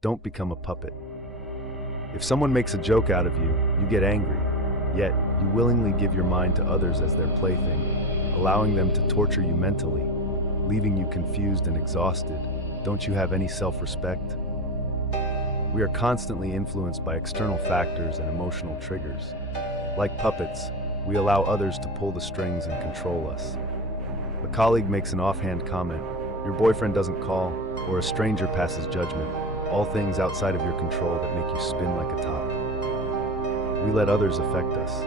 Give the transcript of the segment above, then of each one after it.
Don't become a puppet. If someone makes a joke out of you, you get angry. Yet, you willingly give your mind to others as their plaything, allowing them to torture you mentally, leaving you confused and exhausted. Don't you have any self-respect? We are constantly influenced by external factors and emotional triggers. Like puppets, we allow others to pull the strings and control us. A colleague makes an offhand comment, your boyfriend doesn't call, or a stranger passes judgment, all things outside of your control that make you spin like a top. We let others affect us.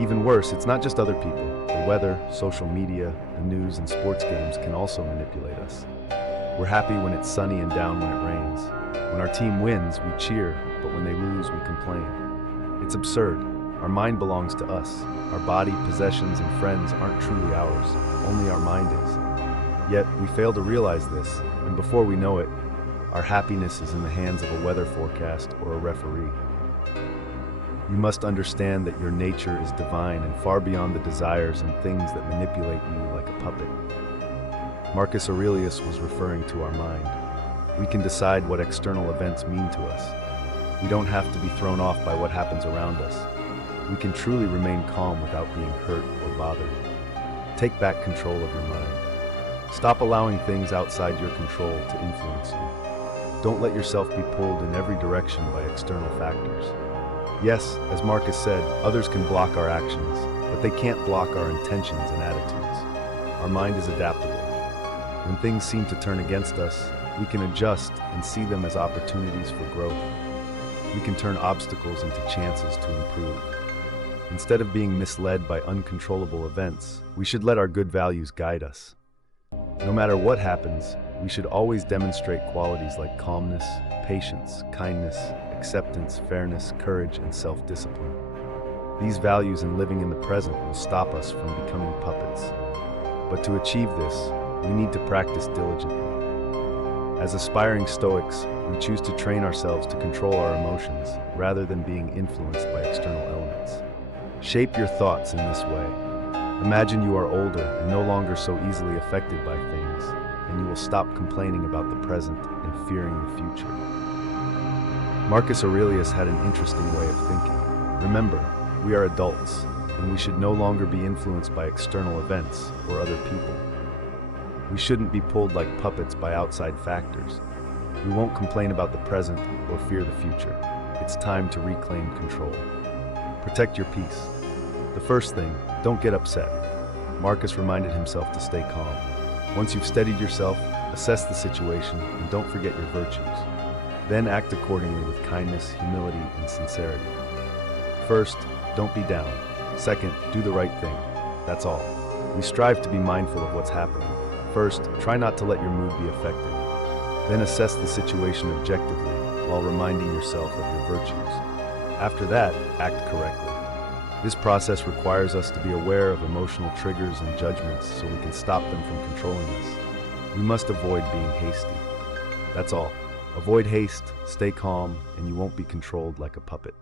Even worse, it's not just other people. The weather, social media, the news, and sports games can also manipulate us. We're happy when it's sunny and down when it rains. When our team wins, we cheer, but when they lose, we complain. It's absurd. Our mind belongs to us. Our body, possessions, and friends aren't truly ours. Only our mind is. Yet, we fail to realize this, and before we know it, our happiness is in the hands of a weather forecast or a referee. You must understand that your nature is divine and far beyond the desires and things that manipulate you like a puppet. Marcus Aurelius was referring to our mind. We can decide what external events mean to us. We don't have to be thrown off by what happens around us. We can truly remain calm without being hurt or bothered. Take back control of your mind. Stop allowing things outside your control to influence you. Don't let yourself be pulled in every direction by external factors. Yes, as Marcus said, others can block our actions, but they can't block our intentions and attitudes. Our mind is adaptable. When things seem to turn against us, we can adjust and see them as opportunities for growth. We can turn obstacles into chances to improve. Instead of being misled by uncontrollable events, we should let our good values guide us. No matter what happens, we should always demonstrate qualities like calmness, patience, kindness, acceptance, fairness, courage, and self-discipline. These values and living in the present will stop us from becoming puppets. But to achieve this, we need to practice diligently. As aspiring Stoics, we choose to train ourselves to control our emotions rather than being influenced by external elements. Shape your thoughts in this way. Imagine you are older and no longer so easily affected by things, and you will stop complaining about the present and fearing the future. Marcus Aurelius had an interesting way of thinking. Remember, we are adults, and we should no longer be influenced by external events or other people. We shouldn't be pulled like puppets by outside factors. We won't complain about the present or fear the future. It's time to reclaim control. Protect your peace. The first thing, don't get upset. Marcus reminded himself to stay calm. Once you've steadied yourself, assess the situation and don't forget your virtues. Then act accordingly with kindness, humility, and sincerity. First, don't be down. Second, do the right thing. That's all. We strive to be mindful of what's happening. First, try not to let your mood be affected. Then assess the situation objectively while reminding yourself of your virtues. After that, act correctly. This process requires us to be aware of emotional triggers and judgments so we can stop them from controlling us. We must avoid being hasty. That's all. Avoid haste, stay calm, and you won't be controlled like a puppet.